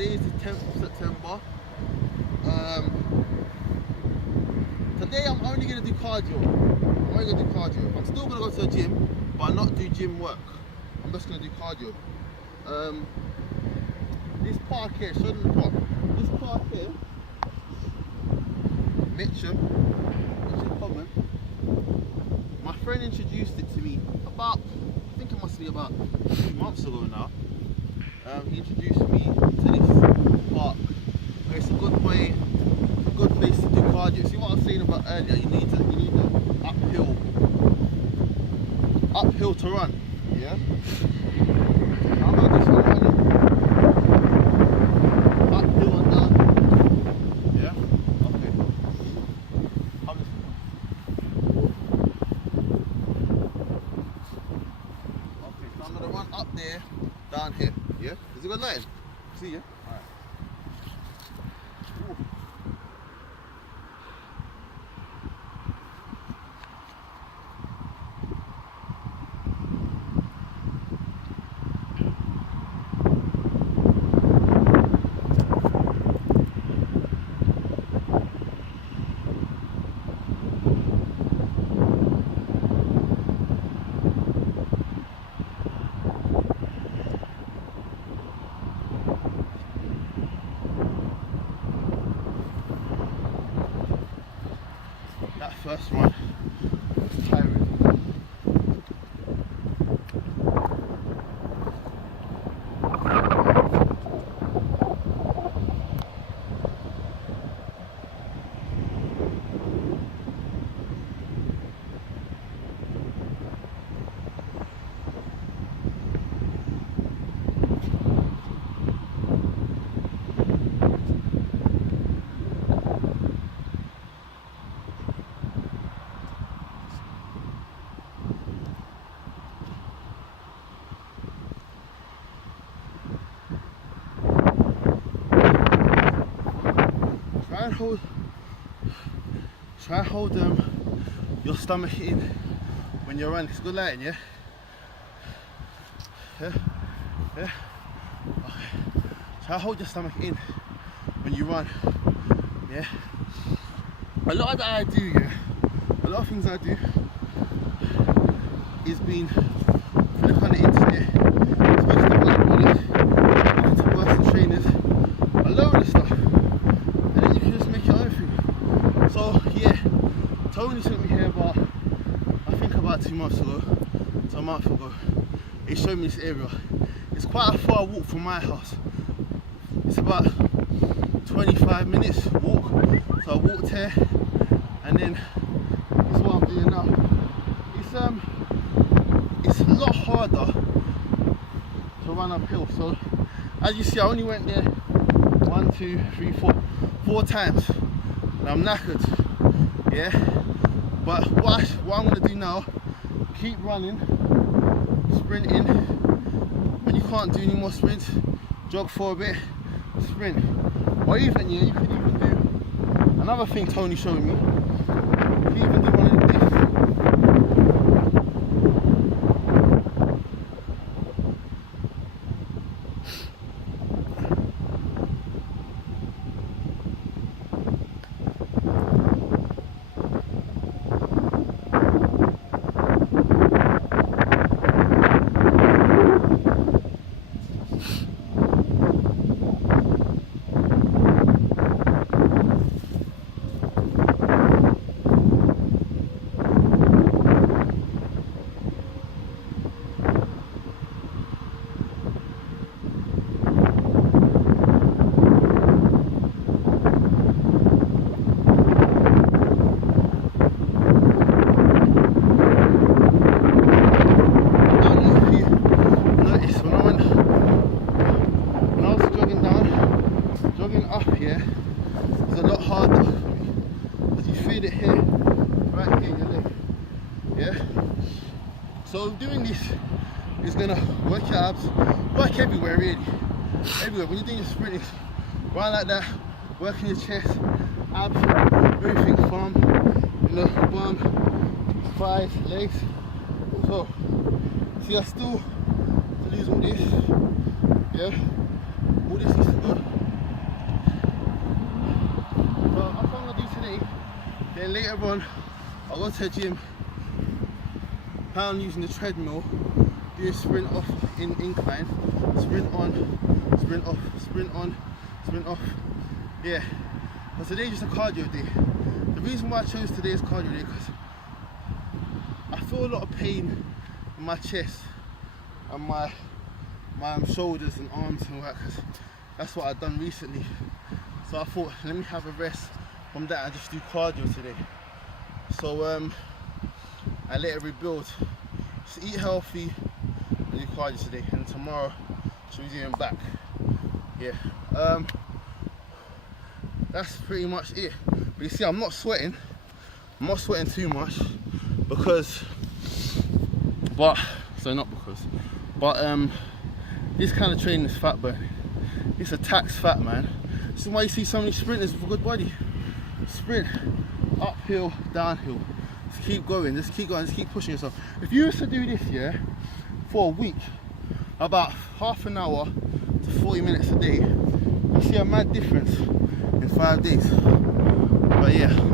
today is the 10th of September. Today I'm only going to do cardio. I'm still going to go to the gym, but not do gym work. I'm just going to do cardio. This park here, show them the park. This park here, Mitcham Common. My friend introduced it to me about, I think it must be about 2 months ago now. He introduced me to this park. It's a good way, a good place to do cardio. See what I was saying about earlier? You need the uphill to run. Yeah. I'm gonna do some running. Uphill and down. Yeah. Okay. Come this way. Okay. So I'm gonna run up there, down here. Yeah. Is it good lighting? See ya. Alright. That first one was tiring. Try and hold your stomach in when you're running. It's good lighting, yeah? Yeah? Yeah? Okay. Try and hold your stomach in when you run. Yeah? A lot of that I do, yeah? A lot of things I do is being look on the internet, especially the bodybuilders, looking to personal trainers, a load of stuff. And then you can just make your own thing. So yeah, Tony took me here about, I think about 2 months ago, so a month ago. He showed me this area. It's quite a far walk from my house. It's about 25 minutes walk. So I walked here, and then this is what I'm doing now. It's a lot harder to run uphill. So as you see, I only went there 1, 2, 3, 4 times, and I'm knackered. Yeah, but what I'm gonna do now, keep running, sprinting. When you can't do any more sprints, jog for a bit, sprint. Or even, yeah, you could even do another thing Tony showed me. You could even do one of this. So doing this is gonna work your abs, work everywhere really, everywhere. When you're doing your sprinting, run like that, working your chest, abs, everything, farm, bum, thighs, legs. So, see I still to lose all this, yeah, all this needs to go. then later on I'll go to the gym, pound using the treadmill, do a sprint off in incline, sprint on, sprint off, sprint on, sprint off. Yeah, but today's just a cardio day. The reason why I chose today as cardio day because I feel a lot of pain in my chest and my shoulders and arms and all that, because that's what I've done recently. So I thought, let me have a rest from that and just do cardio today. So I let it rebuild. Just eat healthy and do cardio today, and tomorrow should be doing back. Yeah. That's pretty much it. But you see, I'm not sweating. I'm not sweating too much because, but this kind of training is fat burning. It's attacks fat, man. This is why you see so many sprinters with a good body. Sprint, uphill, downhill. Just keep going, just keep going, just keep pushing yourself. If you used to do this, yeah, for a week, about half an hour to 40 minutes a day, you'll see a mad difference in 5 days. But yeah.